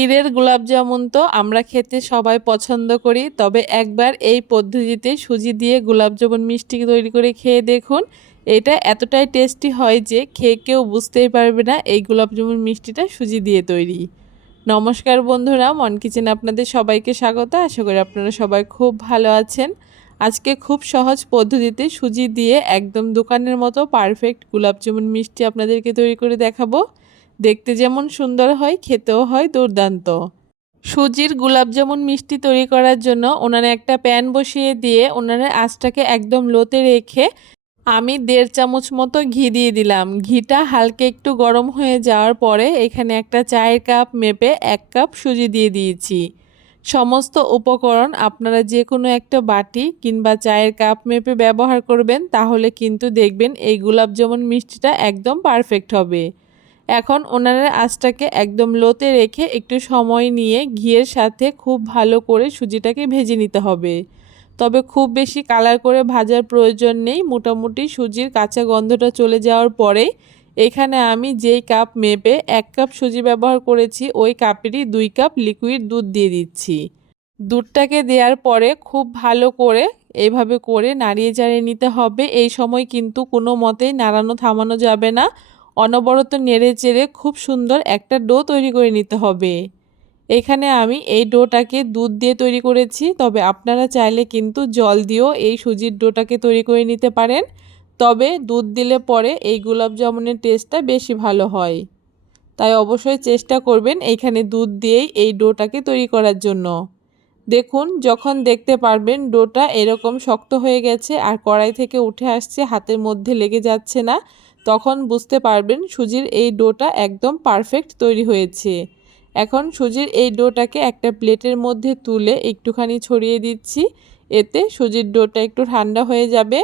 ক্ষীরের গোলাপজামুন তো আমরা খেতে সবাই পছন্দ করি, তবে একবার এই পদ্ধতিতে সুজি দিয়ে গোলাপজামুন মিষ্টি তৈরি করে খেয়ে দেখুন। এটা এতটাই টেস্টি হয় যে খেয়ে কেউ বুঝতেই পারবে না এই গোলাপজামুন মিষ্টিটা সুজি দিয়ে তৈরি। নমস্কার বন্ধুরা, মন কিচেন আপনাদের সবাইকে স্বাগত। আশা করি আপনারা সবাই খুব ভালো আছেন। আজকে খুব সহজ পদ্ধতিতে সুজি দিয়ে একদম দোকানের মতো পারফেক্ট গোলাপজামুন মিষ্টি আপনাদেরকে তৈরি করে দেখাবো। দেখতে যেমন সুন্দর হয়, খেতেও হয়, দুর্দান্ত। সুজির গোলাপজামুন মিষ্টি তৈরি করার জন্য ওনারা একটা প্যান বসিয়ে দিয়ে ওনারা আঁচটাকে একদম লোতে রেখে আমি দেড় চামচ মতো ঘি দিয়ে দিলাম। ঘিটা হালকা একটু গরম হয়ে যাওয়ার পরে এখানে একটা চায়ের কাপ মেপে এক কাপ সুজি দিয়ে দিয়েছি। সমস্ত উপকরণ আপনারা যে কোনো একটা বাটি কিংবা চায়ের কাপ মেপে ব্যবহার করবেন, তাহলে কিন্তু দেখবেন এই গোলাপজামুন মিষ্টিটা একদম পারফেক্ট হবে। এখন ওনারা আঁচটাকে একদম লোতে রেখে একটু সময় নিয়ে ঘিয়ের সাথে খুব ভালো করে সুজিটাকে ভেজে নিতে হবে। তবে খুব বেশি কালার করে ভাজার প্রয়োজন নেই। মোটামুটি সুজির কাঁচা গন্ধটা চলে যাওয়ার পরে এখানে আমি যেই কাপ মেপে এক কাপ সুজি ব্যবহার করেছি, ওই কাপেরই দুই কাপ লিকুইড দুধ দিয়ে দিচ্ছি। দুধটাকে দেওয়ার পরে খুব ভালো করে এইভাবে করে নাড়িয়ে চাড়িয়ে নিতে হবে। এই সময় কিন্তু কোনো মতেই নাড়ানো থামানো যাবে না। অনবরত নেড়ে চেড়ে খুব সুন্দর একটা ডো তৈরি করে নিতে হবে। এখানে আমি এই ডোটাকে দুধ দিয়ে তৈরি করেছি, তবে আপনারা চাইলে কিন্তু জল দিয়েও এই সুজির ডোটাকে তৈরি করে নিতে পারেন। তবে দুধ দিলে পরে এই গোলাপ জামুনের টেস্টটা বেশি ভালো হয়। তাই অবশ্যই চেষ্টা করবেন এইখানে দুধ দিয়েই এই ডোটাকে তৈরি করার জন্য। দেখুন, যখন দেখতে পারবেন ডোটা এরকম শক্ত হয়ে গেছে আর কড়াই থেকে উঠে আসছে, হাতের মধ্যে লেগে যাচ্ছে না তখন বুঝতে পারবেন সুজির এই ডোটা একদম পারফেক্ট তৈরি হয়েছে। এখন সুজির এই ডোটাকে একটা প্লেটের মধ্যে তুলে একটুখানি ছড়িয়ে দিচ্ছি। এতে সুজির ডোটা একটু ঠান্ডা হয়ে যাবে।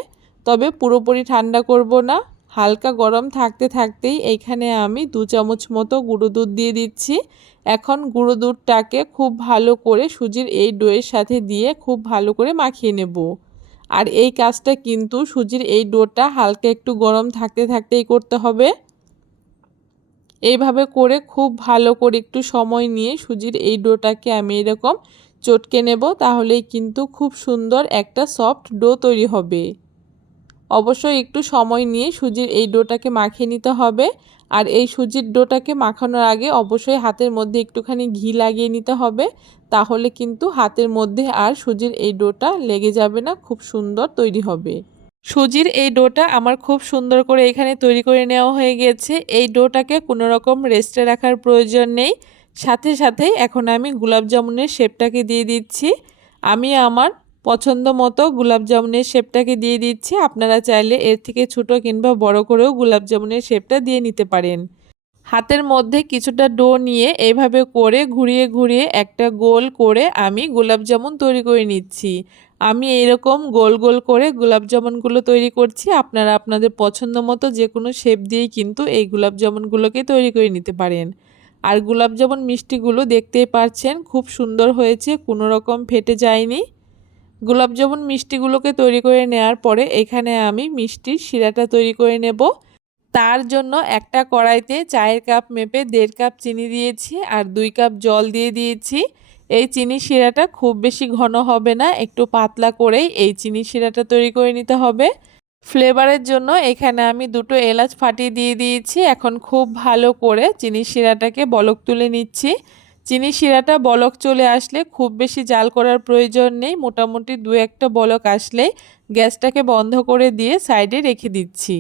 তবে পুরোপুরি ঠান্ডা করব না। হালকা গরম থাকতে থাকতেই এইখানে আমি দু চামচ মতো গুঁড়ো দুধ দিয়ে দিচ্ছি। এখন গুঁড়ো দুধটাকে খুব ভালো করে সুজির এই ডোয়ের সাথে দিয়ে খুব ভালো করে মাখিয়ে নেব। আর এই কাজটা কিন্তু সুজির এই ডোটা হালকা একটু গরম থাকতে থাকতেই করতে হবে। এইভাবে করে খুব ভালো করে একটু সময় নিয়ে সুজির এই ডোটাকে আমি এরকম চটকে নেব, তাহলেই কিন্তু খুব সুন্দর একটা সফট ডো তৈরি হবে। অবশ্যই একটু সময় নিয়ে সুজির এই ডোটাকে মাখিয়ে নিতে হবে। আর এই সুজির ডোটাকে মাখানোর আগে অবশ্যই হাতের মধ্যে একটুখানি ঘি লাগিয়ে নিতে হবে। তাহলে কিন্তু হাতের মধ্যে আর সুজির এই ডোটা লেগে যাবে না, খুব সুন্দর তৈরি হবে। সুজির এই ডোটা আমার খুব সুন্দর করে এখানে তৈরি করে নেওয়া হয়ে গেছে। এই ডোটাকে কোনো রকম রেস্টে রাখার প্রয়োজন নেই। সাথে সাথেই এখন আমি গোলাপ জামুনের শেপটাকে দিয়ে দিচ্ছি। আমি আমার পছন্দ মতো গোলাপ জামুনের শেপটাকে দিয়ে দিচ্ছি। আপনারা চাইলে এর থেকে ছোট কিংবা বড় করেও জামুনের শেপটা দিয়ে নিতে পারেন। হাতের মধ্যে কিছুটা ডো নিয়ে এইভাবে করে ঘুরিয়ে ঘুরিয়ে একটা গোল করে আমি জামুন তৈরি করে নিচ্ছি। আমি এরকম গোল গোল করে জামুনগুলো তৈরি করছি। আপনারা আপনাদের পছন্দ মতো যে কোনো শেপ দিয়েই কিন্তু এই জামুনগুলোকে তৈরি করে নিতে পারেন। আর জামুন মিষ্টিগুলো দেখতেই পারছেন খুব সুন্দর হয়েছে, কোনো রকম ফেটে যায়নি। গোলাপ জামুন মিষ্টিগুলোকে তৈরি করে নেওয়ার পরে এখানে আমি মিষ্টির শিরাটা তৈরি করে নেব। তার জন্য একটা কড়াইতে চায়ের কাপ মেপে দেড় কাপ চিনি দিয়েছি আর দুই কাপ জল দিয়ে দিয়েছি। এই চিনি শিরাটা খুব বেশি ঘন হবে না, একটু পাতলা করেই এই চিনি শিরাটা তৈরি করে নিতে হবে। ফ্লেভারের জন্য এখানে আমি দুটো এলাচ ফাটিয়ে দিয়ে দিয়েছি। এখন খুব ভালো করে চিনি শিরাটাকে বলক তুলে নিচ্ছি। চিনি শিরাটা বলক চলে আসলে খুব বেশি জাল করার প্রয়োজন নেই, মোটামুটি দু একটা বলক আসলেই গ্যাসটাকে বন্ধ করে দিয়ে সাইডে রেখে দিচ্ছি।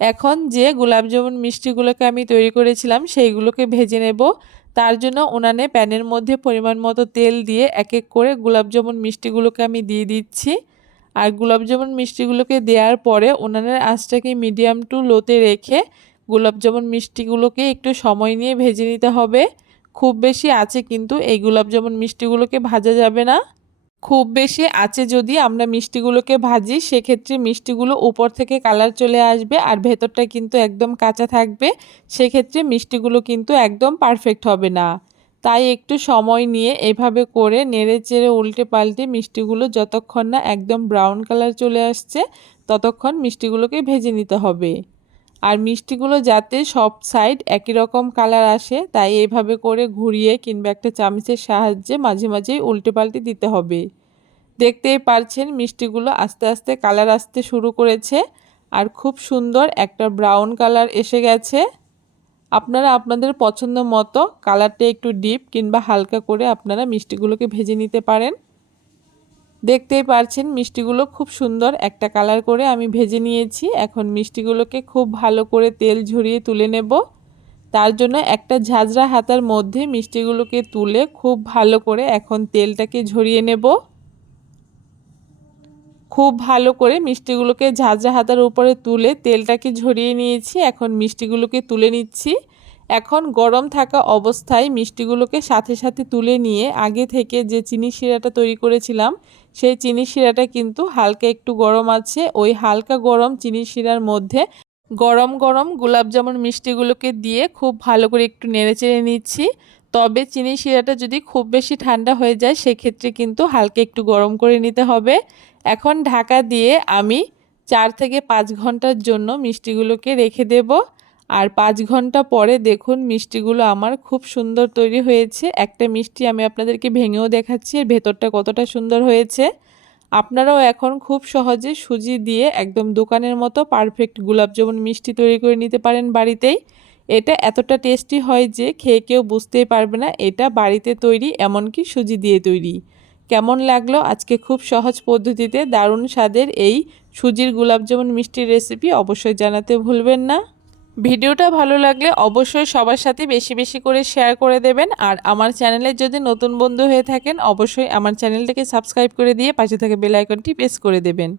এখন যে গোলাপজামুন মিষ্টিগুলোকে আমি তৈরি করেছিলাম সেইগুলোকে ভেজে নেব। তার জন্য উনানে প্যানের মধ্যে পরিমাণ মতো তেল দিয়ে এক এক করে গোলাপজামুন মিষ্টিগুলোকে আমি দিয়ে দিচ্ছি। আর গোলাপজামুন মিষ্টিগুলোকে দেওয়ার পরে উনানের আঁচটাকে মিডিয়াম টু লোতে রেখে গোলাপজামুন মিষ্টিগুলোকে একটু সময় নিয়ে ভেজে নিতে হবে। খুব বেশি আছে কিন্তু এই গোলাপজামুন মিষ্টিগুলোকে ভাজা যাবে না। খুব বেশি আছে যদি আমরা মিষ্টিগুলোকে ভাজি, সেক্ষেত্রে মিষ্টিগুলো উপর থেকে কালার চলে আসবে আর ভেতরটা কিন্তু একদম কাঁচা থাকবে। সেক্ষেত্রে মিষ্টিগুলো কিন্তু একদম পারফেক্ট হবে না। তাই একটু সময় নিয়ে এভাবে করে নেড়ে চেড়ে উল্টে পাল্টে মিষ্টিগুলো যতক্ষণ না একদম ব্রাউন কালার চলে আসছে, ততক্ষণ মিষ্টিগুলোকে ভেজে নিতে হবে। আর মিষ্টিগুলো যাতে সব সাইড একই রকম কালার আসে, তাই এইভাবে করে ঘুরিয়ে কিংবা একটা চামচের সাহায্যে মাঝে মাঝেই উল্টে পাল্টে দিতে হবে। দেখতেই পারছেন মিষ্টিগুলো আস্তে আস্তে কালার আসতে শুরু করেছে আর খুব সুন্দর একটা ব্রাউন কালার এসে গেছে। আপনারা আপনাদের পছন্দ মতো কালারটা একটু ডিপ কিংবা হালকা করে আপনারা মিষ্টিগুলোকে ভেজে নিতে পারেন। দেখতেই পারছেন মিষ্টিগুলো খুব সুন্দর। একটা কালার করে আমি ভেজে নিয়েছি। এখন মিষ্টিগুলোকে খুব ভালো করে তেল ঝরিয়ে তুলে নেব। তার জন্য একটা ঝাঁঝরা হাতার মধ্যে মিষ্টিগুলোকে তুলে খুব ভালো করে এখন তেলটাকে ঝরিয়ে নেব। খুব ভালো করে মিষ্টিগুলোকে ঝাঁঝরা হাতার উপরে তুলে তেলটাকে ঝরিয়ে নিয়েছি। এখন মিষ্টিগুলোকে তুলে নিচ্ছি। এখন গরম থাকা অবস্থায় মিষ্টিগুলোকে সাথে সাথে তুলে নিয়ে আগে থেকে যে চিনি শিরাটা তৈরি করেছিলাম সেই চিনি শিরাটা কিন্তু হালকা একটু গরম আছে। ওই হালকা গরম চিনি শিরার মধ্যে গরম গরম গোলাপ জামুন মিষ্টিগুলোকে দিয়ে খুব ভালো করে একটু নেড়ে চেড়ে নিচ্ছি। তবে চিনি শিরাটা যদি খুব বেশি ঠান্ডা হয়ে যায়, সেক্ষেত্রে কিন্তু হালকা একটু গরম করে নিতে হবে। এখন ঢাকা দিয়ে আমি চার থেকে পাঁচ ঘণ্টার জন্য মিষ্টিগুলোকে রেখে দেব। আর পাঁচ ঘণ্টা পরে দেখুন মিষ্টিগুলো আমার খুব সুন্দর তৈরি হয়েছে। একটা মিষ্টি আমি আপনাদেরকে ভেঙেও দেখাচ্ছি, এর ভেতরটা কতটা সুন্দর হয়েছে। আপনারাও এখন খুব সহজে সুজি দিয়ে একদম দোকানের মতো পারফেক্ট গোলাপজামুন মিষ্টি তৈরি করে নিতে পারেন বাড়িতেই। এটা এতটা টেস্টি হয় যে খেয়ে কেউ বুঝতেই পারবে না, এটা বাড়িতে তৈরি এমনকি সুজি দিয়ে তৈরি। কেমন লাগল আজকে খুব সহজ পদ্ধতিতে দারুণ স্বাদের এই সুজির গোলাপজামুন মিষ্টির রেসিপি অবশ্যই জানাতে ভুলবেন না। ভিডিওটা ভালো লাগলে অবশ্যই সবার সাথে বেশি বেশি করে শেয়ার করে দেবেন। আর আমার চ্যানেলে যদি নতুন বন্ধু হয়ে থাকেন, অবশ্যই আমার চ্যানেলটাকে সাবস্ক্রাইব করে দিয়ে পাশে থাকা বেল আইকনটি প্রেস করে দেবেন।